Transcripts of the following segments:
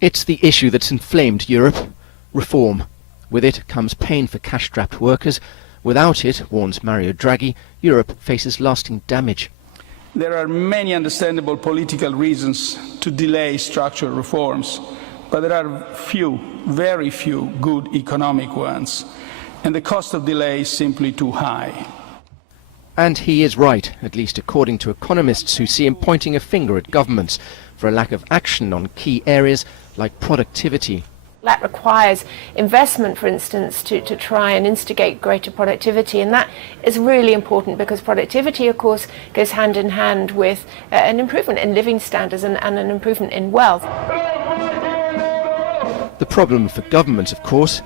It's the issue that's inflamed Europe: reform. With it comes pain for cash-strapped workers. Without it, warns Mario Draghi, Europe faces lasting damage. There are many understandable political reasons to delay structural reforms, but there are few, very few, good economic ones, and the cost of delay is simply too high. And he is right, at least according to economists who see him pointing a finger at governments for a lack of action on key areas like productivity. That requires investment, for instance, to try and instigate greater productivity, and that is really important because productivity, of course, goes hand in hand with an improvement in living standards and an improvement in wealth. The problem for governments, of course,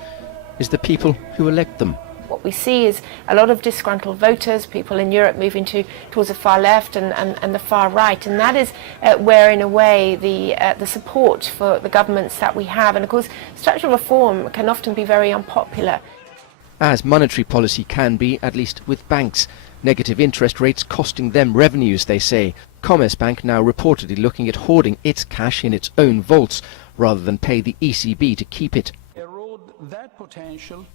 is the people who elect them. What we see is a lot of disgruntled voters, people in Europe moving towards the far left and the far right, and that is where, in a way, the support for the governments that we have, and of course structural reform can often be very unpopular. As monetary policy can be, at least with banks. Negative interest rates costing them revenues, they say. Commerzbank now reportedly looking at hoarding its cash in its own vaults rather than pay the ECB to keep it.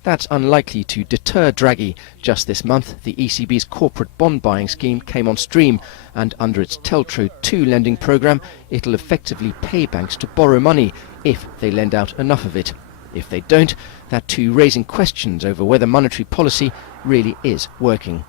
That's unlikely to deter Draghi. Just this month, the ECB's corporate bond buying scheme came on stream, and under its TLTRO II lending programme, it'll effectively pay banks to borrow money if they lend out enough of it. If they don't, that too raising questions over whether monetary policy really is working.